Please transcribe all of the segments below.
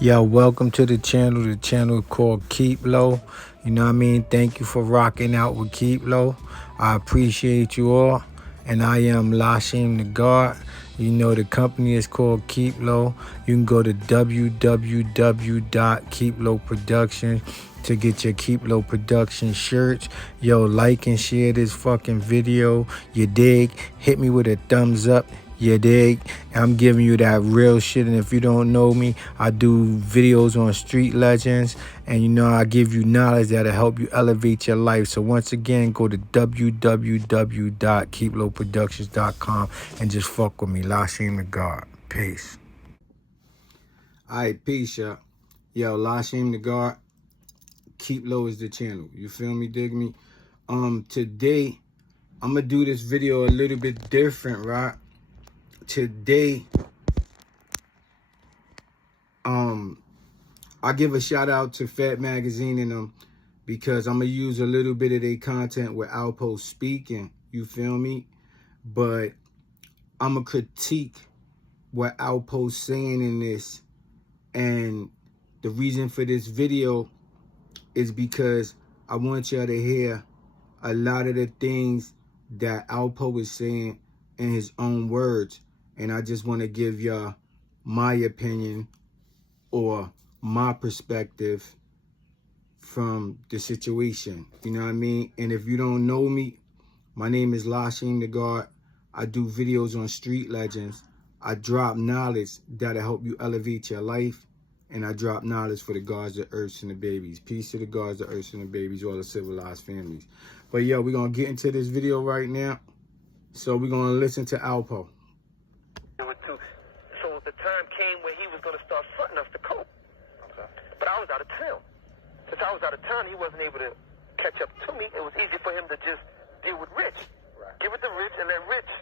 Yo, welcome to the channel called Keep Low. You know what I mean? Thank you for rocking out with Keep Low. I appreciate you all. And I am LASHEIM the God. You know the company is called Keep Low. You can go to www.keeplowproductions to get your Keep Low Production shirts. Yo, like and share this fucking video. You dig? Hit me with a thumbs up. You dig? I'm giving you that real shit. And if you don't know me, I do videos on street legends. And you know, I give you knowledge that'll help you elevate your life. So once again, go to www.keeplowproductions.com and just fuck with me. LASHEIM the God. Peace. Alright, peace, y'all. Yo, LASHEIM the God. Keep Low is the channel. You feel me? Dig me? Today, I'm gonna do this video a little bit different, right? Today, I give a shout out to Fat Magazine and them because I'm gonna use a little bit of their content with Alpo speaking, you feel me? But I'm gonna critique what Alpo's saying in this, and the reason for this video is because I want y'all to hear a lot of the things that Alpo is saying in his own words, and I just want to give y'all my opinion or my perspective from the situation. You know what I mean? And if you don't know me, my name is LASHEIM the God. I do videos on street legends. I drop knowledge that'll help you elevate your life. And I drop knowledge for the gods, the earths, and the babies. Peace to the gods, the earths, and the babies, all the civilized families. But yo, we're going to get into this video right now. So we're going to listen to Alpo. So the time came where he was going to start fronting us the coke. Okay. But I was out of town. Since I was out of town, he wasn't able to catch up to me. It was easy for him to just deal with Rich. Right. Give it to Rich and let Rich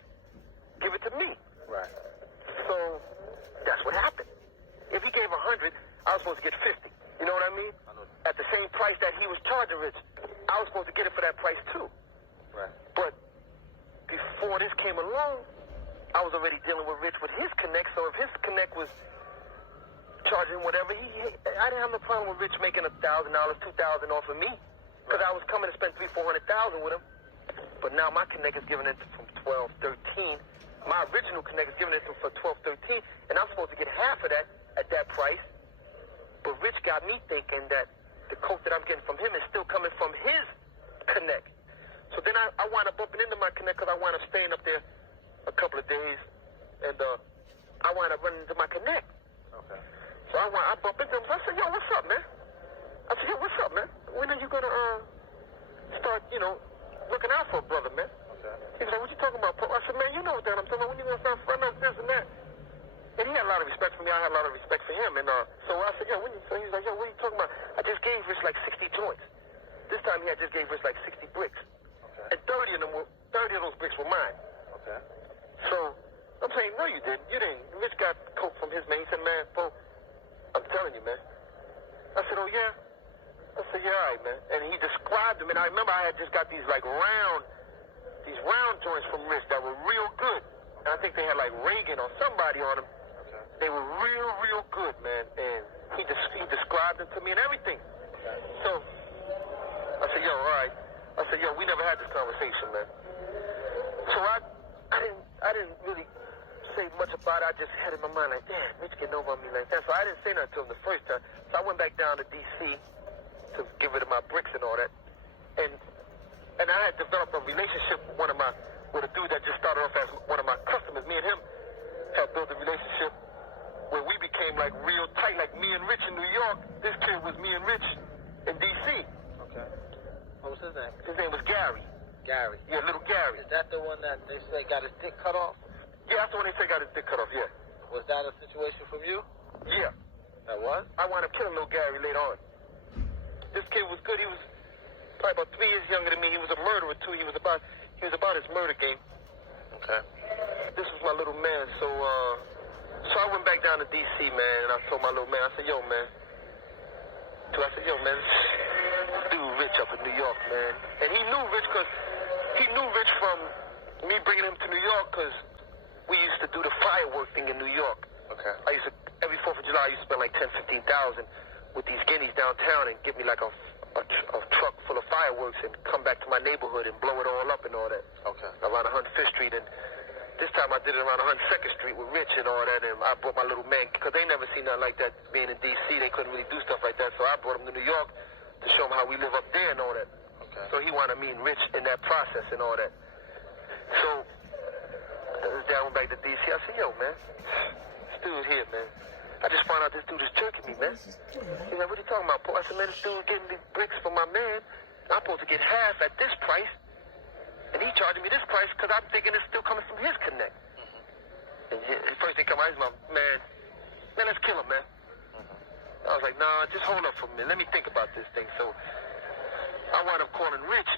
give it to me. Right. So that's what happened. If he gave 100, I was supposed to get 50. You know what I mean? I know. At the same price that he was charging Rich, I was supposed to get it for that price too. Right. But before this came along, I was already dealing with Rich with his connect. So if his connect was charging whatever, I didn't have no problem with Rich making $1,000, $2,000 off of me, because I was coming to spend $300,000, $400,000 with him. But now my connect is giving it from 12, 13. My original connect is giving it for 12, 13, and I'm supposed to get half of that at that price. But Rich got me thinking that the coke that I'm getting from him is still coming from his connect. So then I wound up bumping into my connect because I wound up staying up there a couple of days, and I wound up running into my connect. Okay. So I bumped into him. So I said, yo, what's up, man? I said, yo, what's up, man? When are you going to start, looking out for a brother, man? Okay. He was like, what you talking about, Pope? I said, man, you know what I'm talking about. When you going to start fronting us this and that? And he had a lot of respect for me. I had a lot of respect for him. And so I said, yo, so he's like, yo, what are you talking about? I just gave Rich like 60 joints. This time he had just gave Rich like 60 bricks. Okay. And 30 of those bricks were mine. Okay. So I'm saying, no, you didn't. You didn't. Rich got coke from his man. He said, man, bro, I'm telling you, man. I said, oh, yeah? I said, yeah, all right, man. And he described them. And I remember I had just got these round joints from Rich that were real good. And I think they had like Reagan or somebody on them. Okay. They were real good, man. And he described them to me and everything. Okay. So I said, yo, all right. I said, yo, we never had this conversation, man. So I didn't really say much about it. I just had in my mind like, damn, Rich getting over on me like that. So I didn't say nothing to him the first time. So I went back down to D.C. to get rid of my bricks and all that. And I had developed a relationship with a dude that just started off as one of my customers. Me and him had built a relationship where we became like real tight, like me and Rich in New York. This kid was me and Rich in D.C. Okay. What was his name? His name was Gary. Gary. Yeah, little Gary. Is that the one that they say got his dick cut off? Yeah, that's the one they say got his dick cut off, yeah. Was that a situation from you? Yeah. That was? I wound up killing little Gary later on. This kid was good. He was probably about 3 years younger than me. He was a murderer, too. He was about his murder game. Okay. This was my little man. So I went back down to D.C., man, and I told my little man, I said, yo, man, this dude Rich up in New York, man. And he knew Rich from me bringing him to New York because we used to do the firework thing in New York. Okay. I used to every 4th of July, I used to spend like 10, 15,000 with these guineas downtown and get me like a truck full of fireworks and come back to my neighborhood and blow it all up and all that. Okay. Around 105th Street. And this time I did it around 102nd Street with Rich and all that. And I brought my little man, because they never seen nothing like that being in D.C. They couldn't really do stuff like that. So I brought him to New York to show him how we live up there and all that. Okay. So he wanted me and Rich in that process and all that. So I went back to D.C. I said, yo, man, this dude here, man. I just found out this dude is jerking me, man. He's like, what are you talking about, Paul? I said, man, this dude getting these bricks for my man. I'm supposed to get half at this price. And he charging me this price because I'm thinking it's still coming from his connect. And first thing come out, he's my man, let's kill him, man. I was like, nah, just hold up for a minute. Let me think about this thing. So I wound up calling Rich.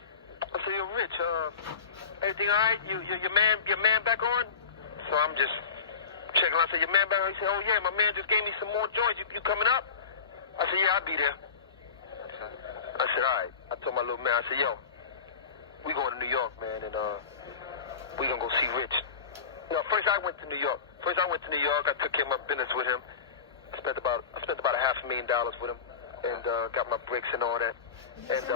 I said, yo, Rich, everything all right? Your man back on? So I'm just checking out. I said, your man back on? He said, oh, yeah, my man just gave me some more joints. You coming up? I said, yeah, I'll be there. I said, all right. I told my little man, I said, yo, we going to New York, man, and we going to go see Rich. No, first I went to New York. I took care of my business with him. I spent about $500,000 with him and got my bricks and all that. And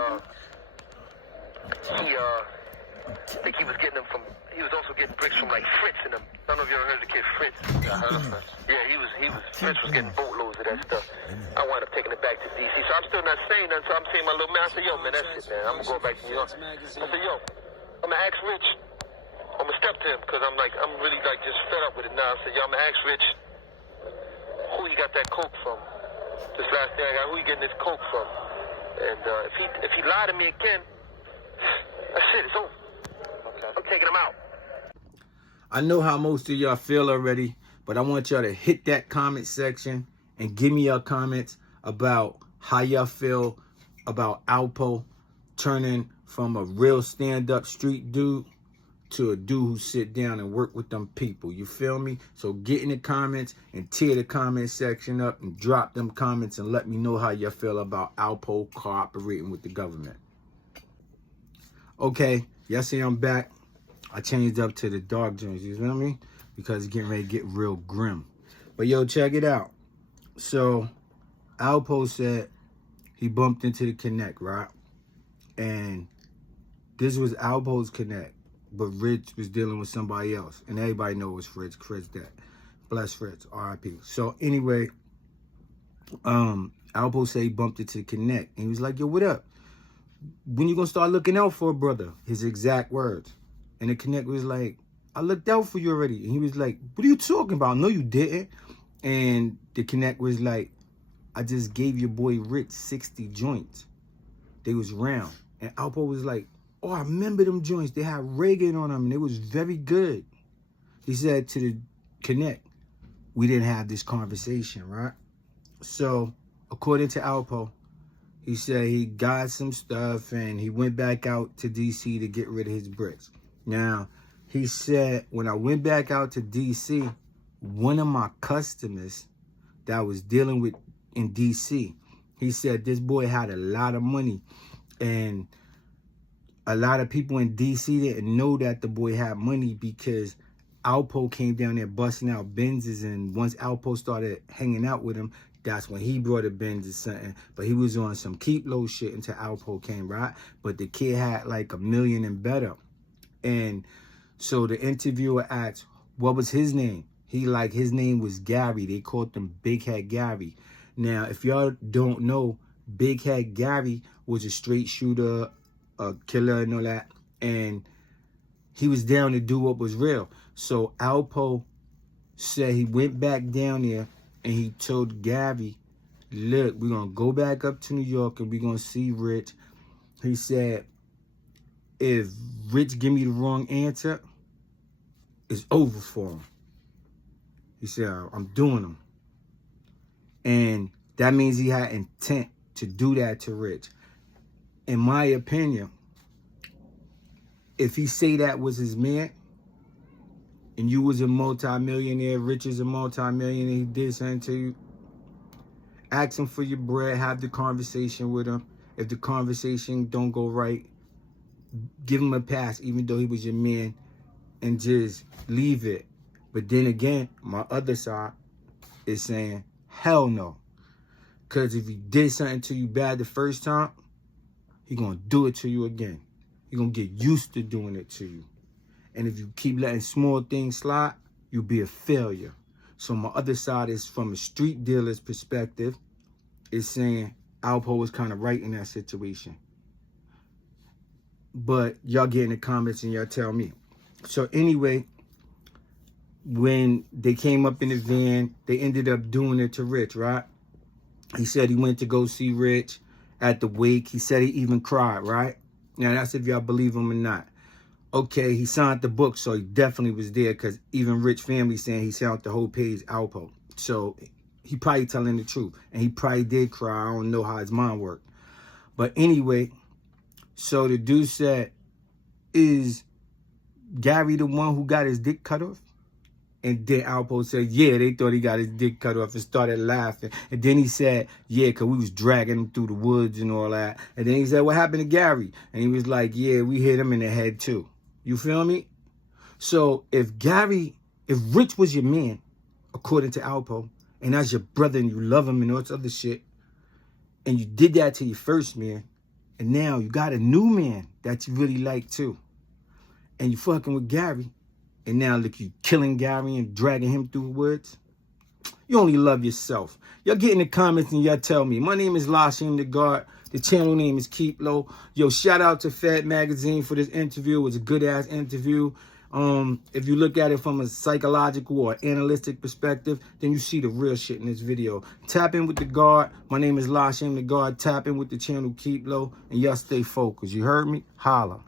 I think he was getting them from, he was also getting bricks from like Fritz and them. I don't know if you ever heard of the kid Fritz. Yeah, I heard of Fritz. Yeah, Fritz was getting boatloads of that stuff. I wound up taking it back to D.C. So I'm still not saying nothing. So I'm saying my little man, I said, yo, man, that's it, man. I'm going to go back to New York. I said, yo, I'm going to ask Rich. I'm going to step to him because I'm really like just fed up with it now. I said, yo, I'm going to ask Rich who he got that coke from. This last day I got, who he getting this coke from. And if he lied to me again, that's it, it's over. Okay. I'm taking him out. I know how most of y'all feel already, but I want y'all to hit that comment section and give me your comments about how y'all feel about Alpo turning from a real stand-up street dude to a dude who sit down and work with them people. You feel me? So get in the comments and tear the comment section up and drop them comments and let me know how you feel about Alpo cooperating with the government. Okay, y'all see I'm back. I changed up to the dark joints, you feel me? Because it's getting ready to get real grim. But yo, check it out. So Alpo said he bumped into the Connect, right? And this was Alpo's Connect. But Rich was dealing with somebody else. And everybody knows Fritz that. Bless Fritz, R.I.P. So anyway, Alpo said he bumped into the Connect. And he was like, yo, what up? When you gonna start looking out for a brother? His exact words. And the Connect was like, I looked out for you already. And he was like, what are you talking about? No, you didn't. And the Connect was like, I just gave your boy Rich 60 joints. They was round. And Alpo was like, oh, I remember them joints. They had Reagan on them, and it was very good. He said to the Connect, we didn't have this conversation, right? So, according to Alpo, he said he got some stuff, and he went back out to D.C. to get rid of his bricks. Now, he said, when I went back out to D.C., one of my customers that I was dealing with in D.C., he said this boy had a lot of money, and a lot of people in D.C. didn't know that the boy had money because Alpo came down there busting out Benzes, and once Alpo started hanging out with him, that's when he brought a Benz or something. But he was on some keep low shit until Alpo came, right? But the kid had like $1 million and better. And so the interviewer asked, what was his name? His name was Gary. They called him Big Head Gary. Now, if y'all don't know, Big Head Gary was a straight shooter, a killer and all that. And he was down to do what was real. So Alpo said he went back down there and he told Gary, look, we're going to go back up to New York and we're going to see Rich. He said, if Rich give me the wrong answer, it's over for him. He said, I'm doing them. And that means he had intent to do that to Rich. In my opinion, if he say that was his man, and you was a multi-millionaire, Rich is a multi-millionaire, he did something to you, ask him for your bread, have the conversation with him. If the conversation don't go right, give him a pass, even though he was your man, and just leave it. But then again, my other side, is saying, hell no. Because if he did something to you bad the first time, he going to do it to you again. You're going to get used to doing it to you. And if you keep letting small things slide, you'll be a failure. So my other side is from a street dealer's perspective, is saying Alpo was kind of right in that situation. But y'all get in the comments and y'all tell me. So anyway, when they came up in the van, they ended up doing it to Rich, right? He said he went to go see Rich at the wake. He said he even cried, right? Now, that's if y'all believe him or not. Okay, he signed the book, so he definitely was there, because even Rich family saying he signed the whole page Alpo. So he probably telling the truth. And he probably did cry. I don't know how his mind worked. But anyway, so the dude said, is Gary the one who got his dick cut off? And then Alpo said, yeah, they thought he got his dick cut off, and started laughing. And then he said, yeah, because we was dragging him through the woods and all that. And then he said, what happened to Gary? And he was like, yeah, we hit him in the head too. You feel me? So if Rich was your man, according to Alpo, and that's your brother and you love him and all this other shit, and you did that to your first man, and now you got a new man that you really like too, and you fucking with Gary, and now look, you killing Gary and dragging him through the woods. You only love yourself. Y'all get in the comments and y'all tell me. My name is LASHEIM the God. The channel name is Keep Low. Yo, shout out to Fat Magazine for this interview. It was a good-ass interview. If you look at it from a psychological or analytic perspective, then you see the real shit in this video. Tap in with the God. My name is LASHEIM the God. Tap in with the channel Keep Low. And y'all stay focused. You heard me? Holla.